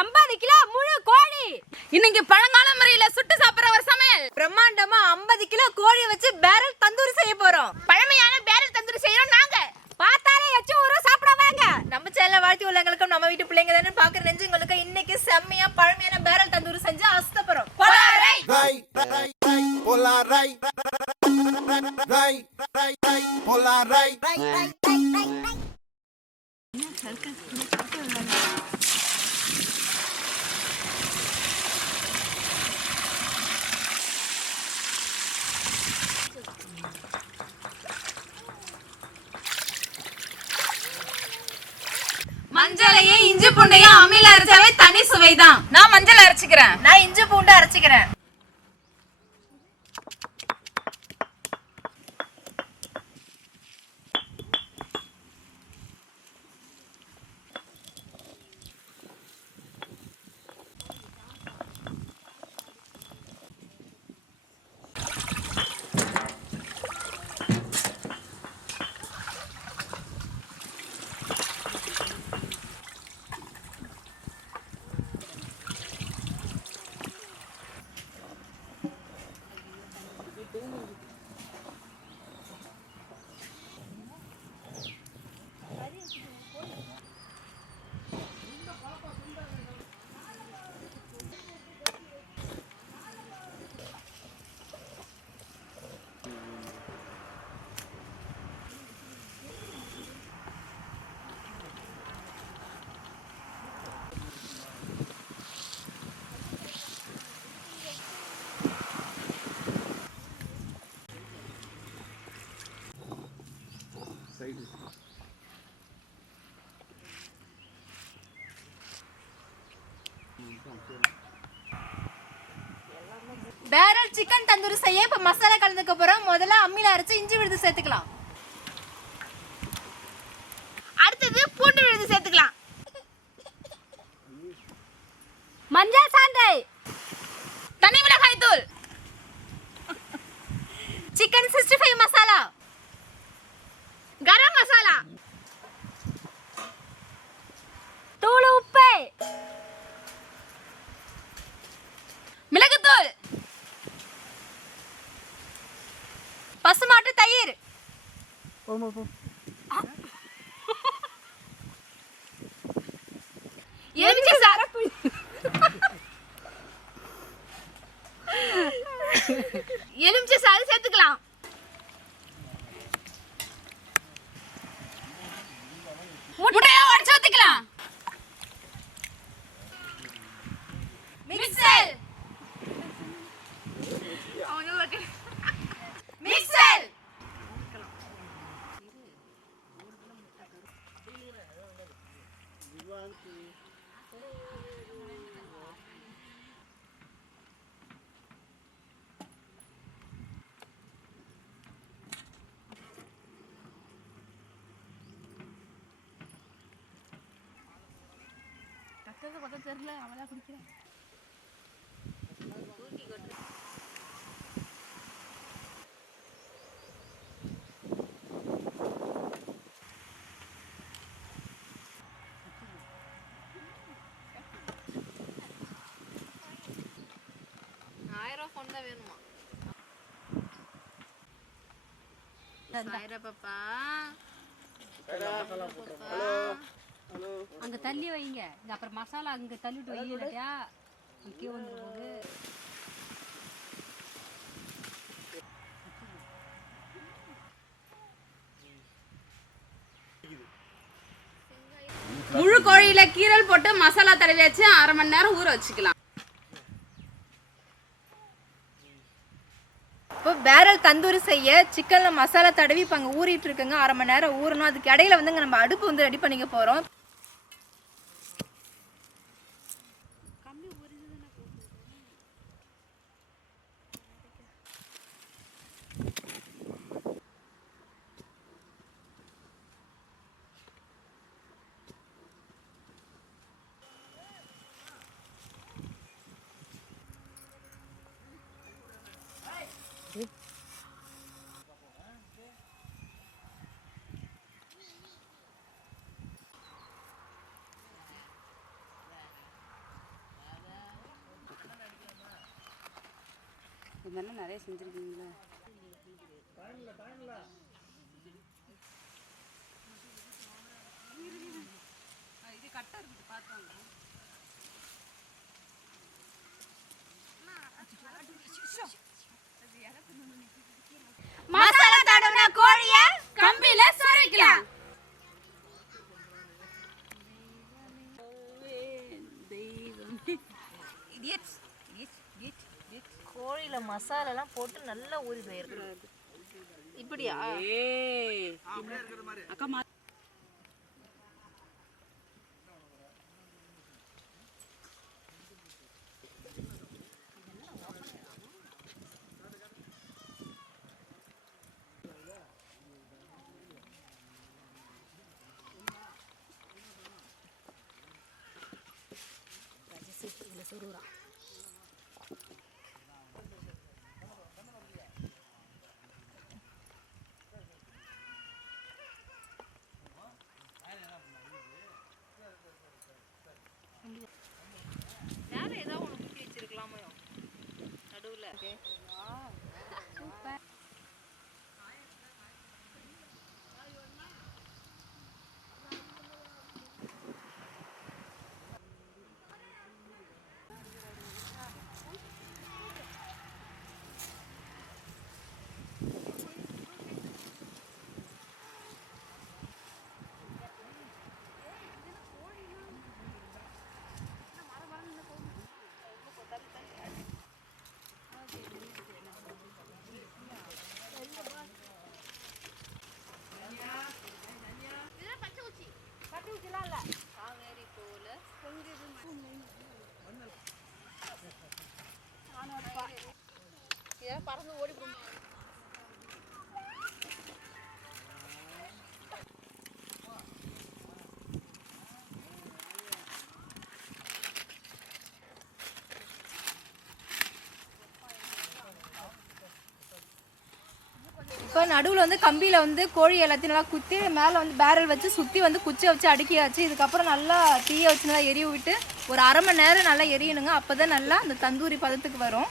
50 kilo முழு கோழி. இன்னைக்கு பழங்கால முறையில சுட்டு சாப்பிடுற ஒரு சமையல். பிரம்மாண்டமா 50 கிலோ கோழி வச்சு பேரல் தந்தூரி செய்ய போறோம். பழமையான பேரல் தந்தூரி செய்யறோம் நாங்க. பார்த்தாலே எச்சும் ஊற சாப்பிட வாங்க. நம்ம சேனலை வாழ்த்தி உள்ளவங்களுக்கும் நம்ம வீட்டு பிள்ளைங்க தானே பாக்குற நெஞ்சுங்களுக்கு இன்னைக்கு செம்மையா பழமையான பேரல் தந்தூரி செஞ்சு அஸ்தப்பறோம். மஞ்சளையும் இஞ்சி பூண்டையும் அம்மியில அரைச்சாவே தனி சுவைதான். நான் மஞ்சள் அரைச்சிக்கிறேன். நான் இஞ்சி பூண்டு அரைச்சிக்கிறேன். பேரல் சிக்கன் தந்தூரி செய்ய இப்ப மசாலா கலந்துக்க போறோம். முதல்ல அம்மியில அரைச்சு இஞ்சி விழுது சேர்த்துக்கலாம். அடுத்தது பூண்டு விழுது சேர்த்துக்கலாம். மஞ்சள் சாந்தை, தனி மிளகாய் தூள், சிக்கன் 65 மசாலா, கரம் மசாலா, தூள் உப்பு, மிளகுத்தூள், பசுமாட்டு தயிர், எலுமிச்சை சாறு, எலுமிச்சை சாறு சேர்த்துக்கலாம். முட்டையை உடைச்சு ஊத்திக்கலாம். மிக்சர் மிக்சர் தெரியல அவளா குடிக்கிறேன். வேணுமா பாப்பா? அங்க தள்ளி வைங்க. அப்புறம் மசாலா அங்க தள்ளிட்டு வைக்கலையா முக்கிய வந்துரும்போது முழு கோழியில கீரல் போட்டு மசாலா தடவி வச்சு 1/2 மணி நேரம் ஊற வச்சுக்கலாம். இப்போ பேரல் தந்தூரி செய்ய சிக்கன்ல மசாலா தடவி இப்போ அங்கே ஊறிட்டு இருக்குங்க. 1/2 மணி நேரம் ஊறணும். அதுக்கு இடையில வந்துங்க நம்ம அடுப்பு வந்து ரெடி பண்ணிக்க போறோம். மாதிரிலாம் நிறைய செஞ்சுருக்கீங்களா? இது கட்டை இருக்குது பார்த்தாங்க. மசாலா தடவின கோழிய கம்பியில சொரிக்கலாம். கோழியில மசாலா எல்லாம் போட்டு நல்லா ஊறி போயிருக்கு. இப்படியா? அக்கா வேற ஏதாவது ஒன்று குத்தி வச்சிருக்கலாமோ நடுவில்? சூப்பர். பறந்து ஓடி இப்போ நடுவில் வந்து கம்பியில் வந்து கோழி எல்லாத்தையும் நல்லா குத்தி மேலே வந்து பேரல் வச்சு சுற்றி வந்து குச்சியை வச்சு அடுக்கியாச்சு. இதுக்கப்புறம் நல்லா தீயை வச்சு நல்லா எரிய விட்டு ஒரு அரை மணி நேரம் நல்லா எரியணுங்க. அப்போ தான் நல்லா அந்த தந்தூரி பதத்துக்கு வரும்.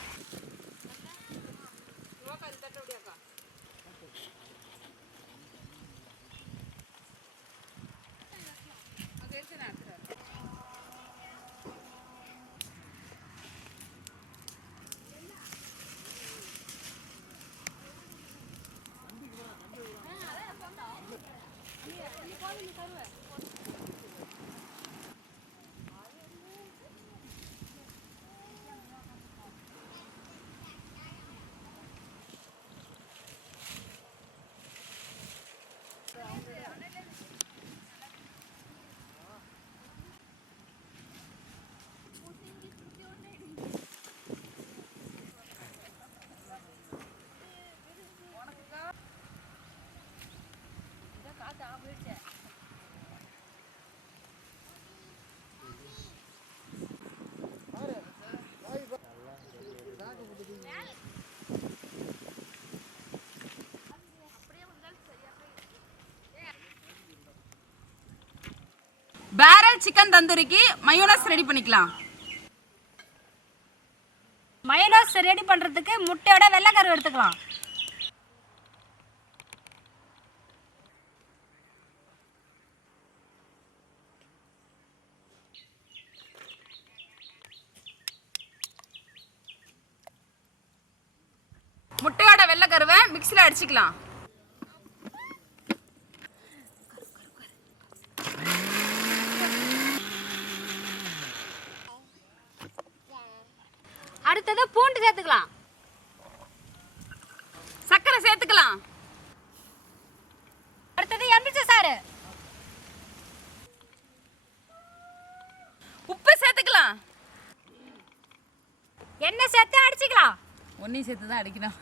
பேரல் சிக்கன் தந்தூரிக்கு மயோனஸ் ரெடி பண்ணிக்கலாம். மயோனஸ் ரெடி பண்ணுறதுக்கு முட்டையோட வெள்ளைக்கரு எடுத்துக்கலாம். முட்டையோட வெள்ளைக்கருவை மிக்ஸியில் அடிச்சுக்கலாம். அடுத்தது பூண்டு சேர்த்துக்கலாம். சர்க்கரை சேர்த்துக்கலாம். அடுத்தது எலுமிச்சை சாறு. உப்பு சேர்த்துக்கலாம். எண்ணெய் சேர்த்து அடிச்சுக்கலாம். ஒன்றையும் சேர்த்து தான் அடிக்கணும்.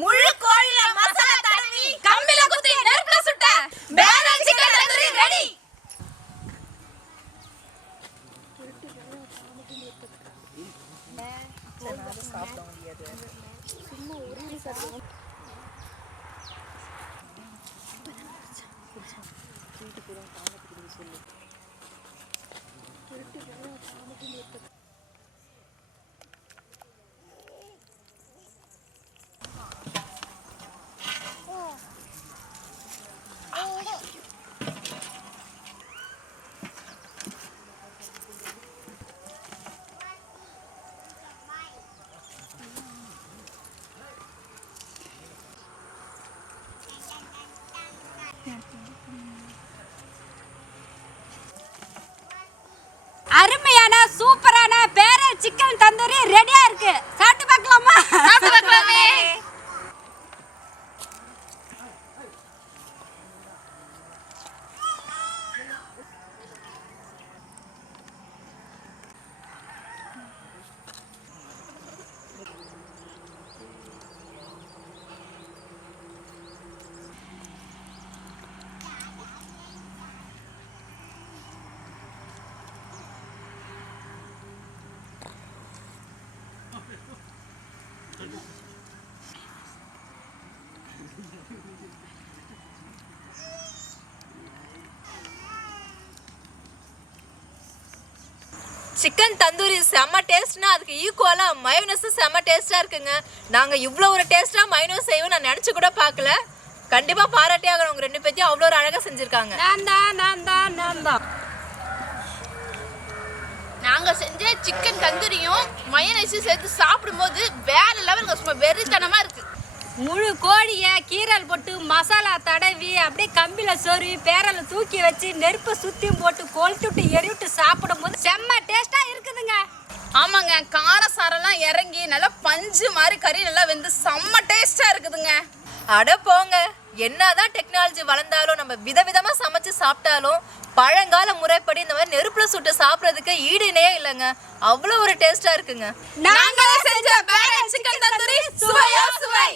முழு கோழில மசாலா தடவி கம்பில குத்தி நெருப்புல சுட்ட பேரல் சிக்கன் தந்தூரி ரெடி. அருமையான சூப்பரான பேரல் சிக்கன் தந்தூரி ரெடியா இருக்கு. சாப்பிட்டு பார்க்கலாமா? சாப்பிட்டு பார்க்கலாமே. சிக்கன் தந்தூரி செம்ம டேஸ்ட்னா அதுக்கு ஈக்குவலாக மயோனஸும் செம்ம டேஸ்ட்டாக இருக்குங்க. நாங்கள் இவ்வளோ ஒரு டேஸ்ட்டாக மயோனஸ் செய்வோம் நான் நினச்சி கூட பார்க்கல. கண்டிப்பாக பாராட்டே ஆகணும். உங்கள் 2 பேத்தையும் அவ்வளோ ஒரு அழகாக செஞ்சுருக்காங்க. நான் தான். நாங்க செஞ்ச சிக்கன் தந்தூரியும் மயோனைஸும் சேர்த்து சாப்பிடும்போது வேற லெவலுக்கு சும்மா வெறித்தனமா இருக்கு. முழு கோழியை கீரல் போட்டு மசாலா தடவி அப்படியே கம்பில சொருவி பேரலை தூக்கி வச்சு நெருப்பை சுத்தியும் போட்டு கொளுத்துட்டு எரிவிட்டு சாப்பிடும்போது செம்ம டேஸ்டா இருக்குதுங்க. ஆமாங்க, காரசாரெல்லாம் இறங்கி நல்லா பஞ்சு மாதிரி கறி நல்லா வெந்து செம்ம டேஸ்டா இருக்குதுங்க. அட போங்க, என்னதான் டெக்னாலஜி வளர்ந்தாலும் நம்ம விதவிதமா சமைச்சு சாப்பிட்டாலும் பழங்கால முறைப்படி இந்த மாதிரி நெருப்புல சுட்டு சாப்பிட்றதுக்கு ஈடு இணையே இல்லைங்க. அவ்வளோ ஒரு டேஸ்டா இருக்குங்க. நாங்க செஞ்ச பேரல் சிக்கன் தந்தூரி சுவையோ சுவை.